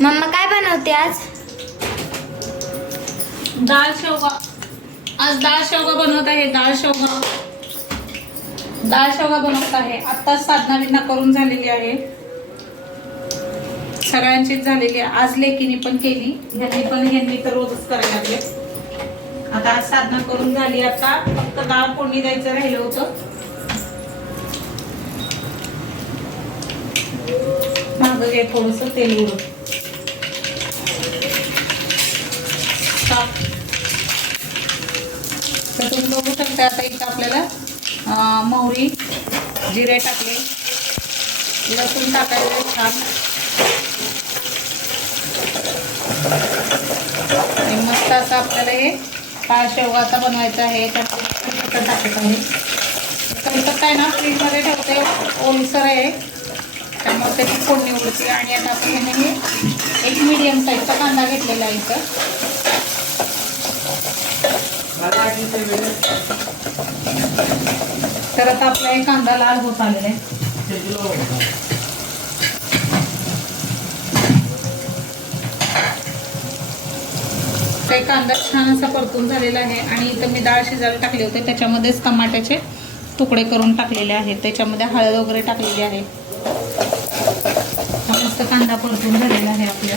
Mamma काय बनवते आज? डाळ शेवगा. आज डाळ शेवगा बनवत आहे डाळ शेवगा. डाळ शेवगा बनवत आहे. आत्ताच साधना विना करून झालेली आहे. सगळ्यांचीच झालेली आहे. आज लेकीने पण केली. ह्यांनी पण ह्यांनी तर रोजच करायला लागले. आता आज साधना करून झाली. आता फक्त डाळ फोडणी द्यायचं राहिलं होतं. मागं घे थोडस तेल उडत तर तुम्ही बघू शकता आता इथं आपल्याला मोहरी जिरे टाकले. लसूण टाकायचं छान. आणि मस्त असं आपल्याला हे पाळ शेवगाचा बनवायचा आहे. त्यात टाकत आहे. कढीपत्ता आहे ना फ्रीजमध्ये ठेवते. ओलसर आहे. त्यामुळे त्याची फोडणी उडते. आणि आता आपण ह्याने हे एक मीडियम साईजचा कांदा घेतलेला आहे इथं. तर आता आपला एक कांदा लाल होत आलेला आहे. काही कांदा छान असा परतून झालेला आहे आणि इथं मी डाळ शिजायला टाकले होते. त्याच्यामध्येच टमाट्याचे तुकडे करून टाकलेले आहेत. त्याच्यामध्ये हळद वगैरे टाकलेली आहे. मस्त कांदा परतून झालेला आहे आपल्या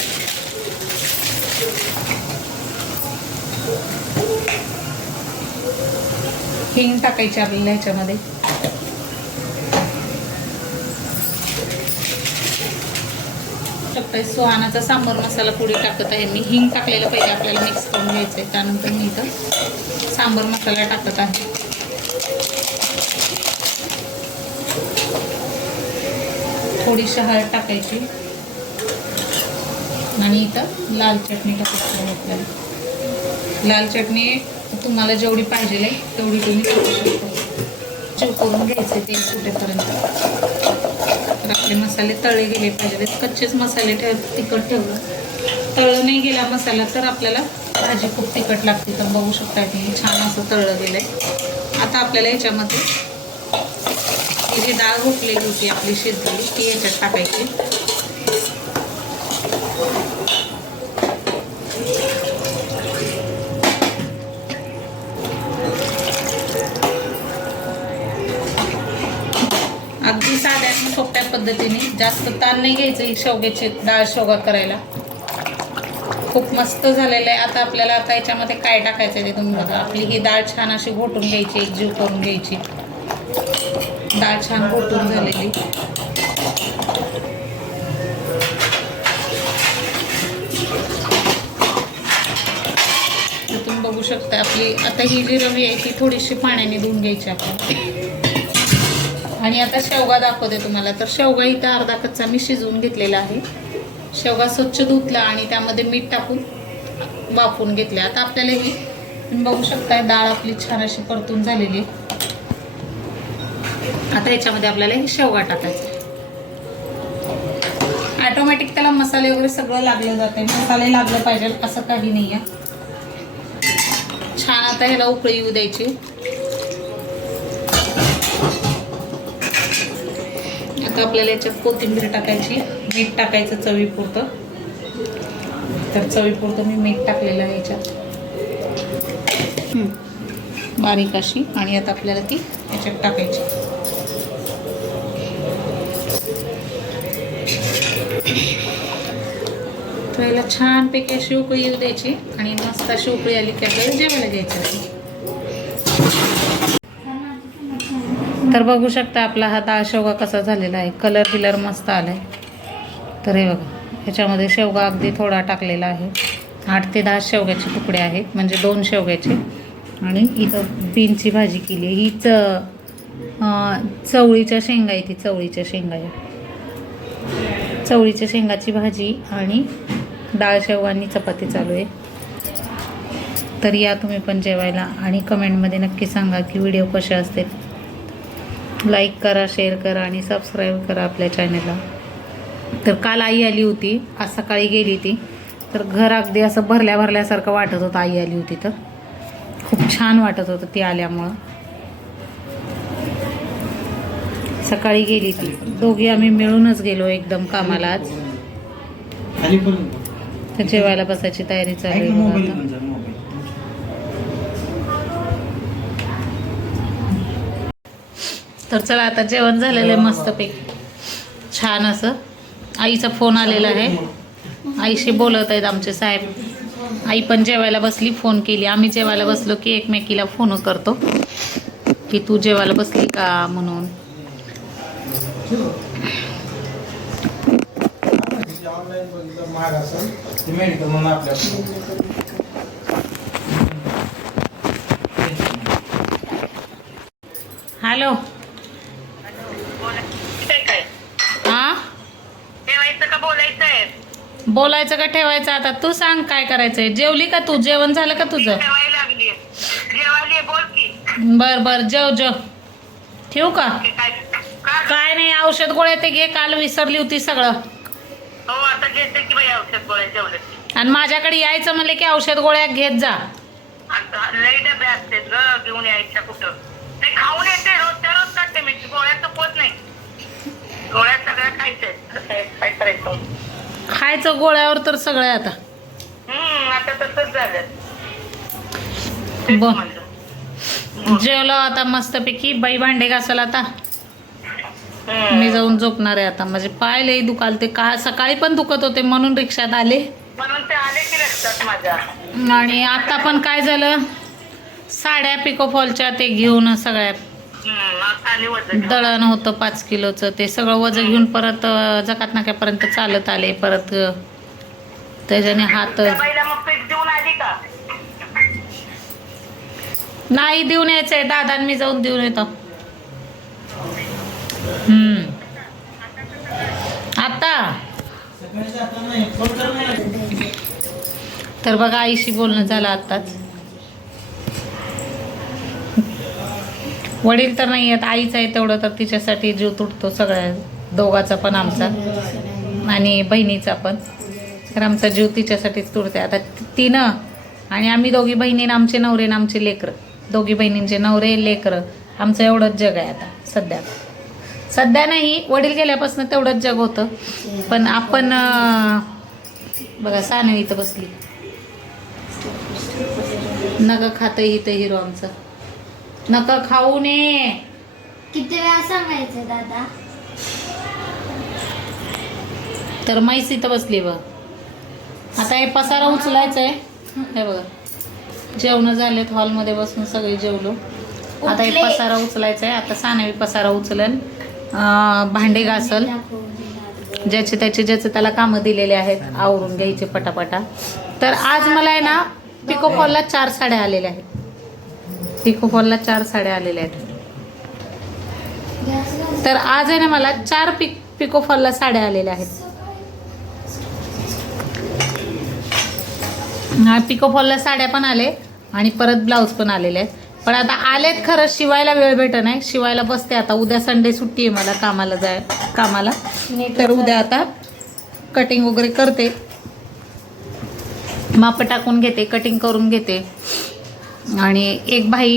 हिंग टाकायची आपल्याला ह्याच्यामध्ये. शकताय सुहानाचा सांबर मसाला पुढे टाकत आहे मी. हिंग टाकलेलं पहिले आपल्याला मिक्स करून घ्यायचं आहे त्यानंतर मी इथं सांबर मसाला टाकत आहे. थोडीशी हळद टाकायची. आणि इथं लाल चटणी टाकायची आपल्याला. लाल चटणी तुम्हाला जेवढी पाहिजे आहे तेवढी तुम्ही टाकू शकता. चिव करून घ्यायचे तेल कुठेपर्यंत. तर आपले मसाले तळे गेले पाहिजे कच्चेच मसाले ठेव तिखट ठेवलं तळलं नाही गेला मसाला तर आपल्याला भाजी खूप तिखट लागते. तर बघू शकता तुम्ही छान असं तळलं गेलं आहे आता आपल्याला याच्यामध्ये ही जी डाळ घोटलेली होती आपली शिजलेली ती याच्यात टाकायची अगदी साध्या आणि सोप्या पद्धतीने जास्त ताण नाही घ्यायचं ही शेवग्याची डाळ शेवगा करायला. खूप मस्त झालेलं आहे. आता आपल्याला आता याच्यामध्ये काय टाकायचं आहे ते तुम्ही बघा. आपली ही डाळ छान अशी घोटून घ्यायची एक जीव करून घ्यायची. डाळ छान घोटून झालेली. तर तुम्ही बघू शकता आपली आता ही जी रवी आहे ती थोडीशी पाण्याने धुवून घ्यायची आपण. आणि आता शेवगा दाखवते तुम्हाला. तर शेवगा इथं अर्धा कच्चा मी शिजवून घेतलेला आहे. शेवगा स्वच्छ धुतला आणि त्यामध्ये मीठ टाकून वाफवून घेतले. आता आपल्याला ही तुम्ही बघू शकता डाळ आपली छान अशी परतून झालेली आहे. आता याच्यामध्ये आपल्याला हे शेवगा टाकायचं ऑटोमॅटिक त्याला मसाले वगैरे सगळं लागलं जाते मसाले लागलं पाहिजे असं काही नाही आहे छान आता ह्याला उकळी येऊ द्यायची. आता आपल्याला याच्यात कोथिंबीर टाकायची मीठ टाकायचं चवीपुरतं. तर चवीपुरतं मी मीठ टाकलेलं आहे याच्यात. बारीक अशी आणि आता आपल्याला ती याच्यात टाकायची. तर याला छानपैकी अशी उकळी येऊ द्यायची आणि मस्त अशी उकळी आली की आपल्याला जेवायला घ्यायची तर बघू शकता आपला हा डाळ शेवगा कसा झालेला आहे. कलर बिलर मस्त आलाय. तर हे बघा ह्याच्यामध्ये शेवगा अगदी थोडा टाकलेला आहे. आठ ते दहा शेवग्याचे तुकडे आहेत म्हणजे दोन शेवग्याचे. आणि इथं बीनची भाजी केली आहे. ही च चवळीच्या शेंगा आहे ती चवळीच्या शेंगा आहे चवळीच्या शेंगाची भाजी आणि डाळ शेवगा चपाती चालू आहे. तर या तुम्ही पण जेवायला आणि कमेंटमध्ये नक्की सांगा की व्हिडिओ कसे असतील. लाईक करा शेअर करा आणि सबस्क्राईब करा आपल्या चॅनलला तर काल आई आली होती. आज सकाळी गेली ती. तर घर अगदी असं भरल्या भरल्यासारखं वाटत होतं आई आली होती तर. खूप छान वाटत होतं ती आल्यामुळं. सकाळी गेली ती. दोघी आम्ही मिळूनच गेलो एकदम कामाला आज. जेवायला बसायची तयारी चालू आहे तर चला आता जेवण झालेलं आहे मस्तपैकी छान असं. आईचा फोन आलेला आहे. आईशी बोलत आहेत आमचे साहेब. आई पण जेवायला बसली फोन केली. आम्ही जेवायला बसलो की एकमेकीला फोन करतो. की तू जेवायला बसली का म्हणून? हॅलो बघितलं महाग असेल ते मेडिकल म्हणून आपल्या हॅलो काय काय हा ठेवायचं का बोलायचं आहे बोलायचं का ठेवायचं? आता तू सांग काय करायचंय. जेवली का तू? जेवण झालं का तुझं? बर बर. जेव जेव. ठेवू का? काय? नाही औषध गोळ्या ते घे. काल विसरली होती सगळं. हो आता घेते की बाई औषध गोळ्या जेवले. आणि माझ्याकडे यायचं म्हणले की औषध गोळ्या घेत जा. घेऊन यायच्या कुठं. ते खाऊन येते रोजच्या रोज काढते मी गोळ्या चुकवत नाही गोळ्या सगळ्या खायच्या काय करायचं खायचं गोळ्यावर तर सगळं आता. हम्म आता तसंच झालं. जेवलो आता मस्तपैकी. बाई भांडे घासल आता. मी जाऊन झोपणार आहे आता. म्हणजे पाय लई दुखाल ते का सकाळी पण दुखत होते म्हणून रिक्षात आले. म्हणून ते आले की लक्षात माझ्या. आणि आता पण काय झालं? साड्या पिकोफॉलच्या ते घेऊन सगळ्या दळण होतं पाच किलोचं. ते सगळं वजन घेऊन परत जकात नाक्यापर्यंत चालत आले. परत त्याच्याने हात नाही देऊन यायचंय. दादा आणि मी जाऊन देऊन येतो. हम्म. आता तर बघा आईशी बोलणं झालं आत्ताच. वडील तर नाही आहेत आईच आहे तेवढं तर तिच्यासाठी जीव तुटतो सगळ्या दोघाचा पण आमचा. आणि बहिणीचा पण. तर आमचा जीव तिच्यासाठीच तुटते आता तिनं आणि आम्ही दोघी बहिणीनं आमचे नवरे आणि आमचे लेकरं. दोघी बहिणींचे नवरे लेकरं. आमचं एवढंच जग आहे आता सध्या. सध्या नाही वडील गेल्यापासून तेवढंच जग होतं. पण आपण बघा सानवी इथं बसली. नग खातं इथं हिरो आमचं. नका खाऊ नये किती वेळा सांगायचं दादा? तर म्हैस इथं बसली बघ. आता हे पसारा उचलायचा आहे हे बघा. जेवण झालेत हॉलमध्ये बसून सगळे जेवलो. आता हे. पसारा उचलायचा आहे आता सानवी पसारा उचलन. भांडे घासल. ज्याचे त्याचे ज्याचे त्याला कामं दिलेले आहेत आवरून घ्यायचे पटापटा. तर आज मला आहे ना पिकोफॉलला चार साड्या आलेल्या आहेत. पिकोफॉलला चार साड्या आलेल्या आहेत. तर आज आहे ना मला चार पिक पिकोफॉलला साड्या आलेल्या आहेत. हा पिकोफॉलला साड्या पण आले आणि परत ब्लाऊज पण आलेले आहेत. पण आता आलेत खरं शिवायला वेळ भेट नाही. शिवायला बसते आता. उद्या संडे सुट्टी आहे मला कामाला जाय कामाला. तर उद्या आता कटिंग वगैरे करते. माप टाकून घेते कटिंग करून घेते. आणि एक भाई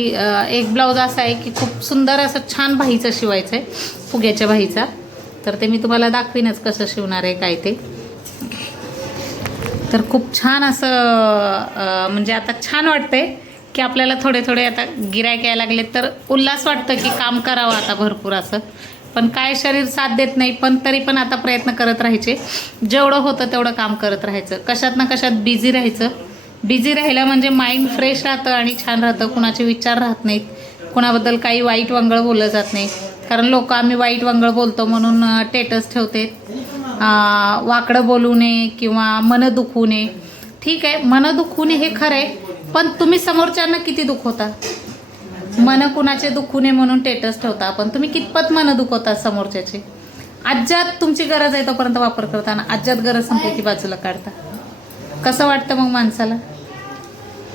एक ब्लाऊज असा आहे की खूप सुंदर असं छान भाईचं शिवायचं आहे फुग्याच्या भाईचा. तर ते मी तुम्हाला दाखवीनच कसं शिवणार आहे काय ते. तर खूप छान असं म्हणजे आता छान वाटतंय की आपल्याला थोडे थोडे आता गिरायक यायला लागले तर उल्हास वाटतं की काम करावं आता भरपूर असं. पण काय शरीर साथ देत नाही पण तरी पण आता प्रयत्न करत राहायचे. जेवढं होतं तेवढं काम करत राहायचं. कशात ना कशात बिझी राहायचं. बिझी राहिलं म्हणजे माइंड फ्रेश राहतं आणि छान राहतं. कुणाचे विचार राहत नाहीत. कुणाबद्दल काही वाईट वांगळ बोललं जात नाही. कारण लोक आम्ही वाईट वांगळ बोलतो म्हणून टेटस ठेवते. वाकडं बोलू नये किंवा मन दुखू नये. ठीक आहे मन दुखू नये हे खरं आहे. पण तुम्ही समोरच्यांना किती दुखवता? मन कुणाचे दुखू नये म्हणून टेटस ठेवता. पण तुम्ही कितपत मन दुखवता समोरच्याचे? आज्यात तुमची गरज आहे तोपर्यंत वापर करताना. आज्यात गरज संपली की बाजूला काढता. कसं वाटतं मग माणसाला?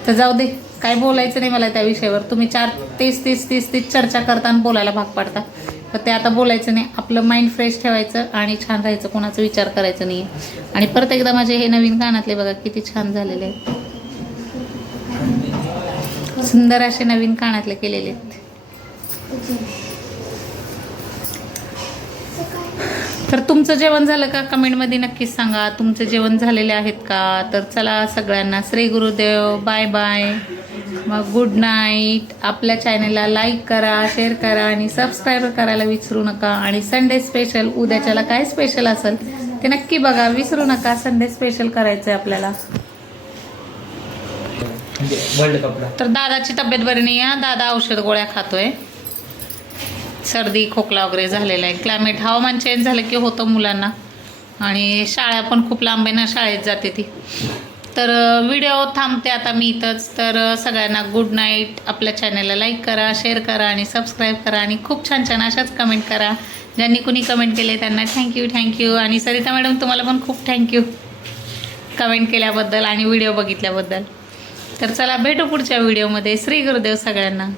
तर जाऊ दे काय बोलायचं नाही मला त्या विषयावर. तुम्ही चार तीस तीस तीस तीस चर्चा करता आणि बोलायला भाग पाडता. तर ते आता बोलायचं नाही आपलं माइंड फ्रेश ठेवायचं आणि छान राहायचं कोणाचा विचार करायचं नाही आणि परत एकदा माझे हे नवीन कानातले बघा किती छान झालेले आहेत. सुंदर असे नवीन कानातले केलेले आहेत. तर तुमचं जेवण झालं का? कमेंटमध्ये नक्कीच सांगा. तुमचं जेवण झालेले आहेत का? तर चला सगळ्यांना श्री गुरुदेव बाय बाय. मग गुड नाईट आपल्या चॅनलला लाईक करा शेअर करा आणि सबस्क्राईब करायला विसरू नका. आणि संडे स्पेशल उद्याच्याला काय स्पेशल असेल ते नक्की बघा. विसरू नका. संडे स्पेशल करायचं आहे आपल्याला. म्हणजे तर दादाची तब्येत बरी नाही आहे दादा औषध गोळ्या खातोय. सर्दी खोकला वगैरे झालेला आहे. क्लायमेट हवामान चेंज झालं की होतं मुलांना. आणि शाळा पण खूप लांब आहे ना शाळेत जाते ती. तर व्हिडिओ थांबते आता मी इथंच. तर सगळ्यांना गुड नाईट आपल्या चॅनलला लाईक करा शेअर करा आणि सबस्क्राईब करा. आणि खूप छान छान अशाच कमेंट करा. ज्यांनी कुणी कमेंट केले त्यांना थँक्यू थँक्यू आणि सरिता मॅडम तुम्हाला पण खूप थँक्यू कमेंट केल्याबद्दल आणि व्हिडिओ बघितल्याबद्दल. तर चला भेटू पुढच्या व्हिडिओमध्ये श्री गुरुदेव सगळ्यांना.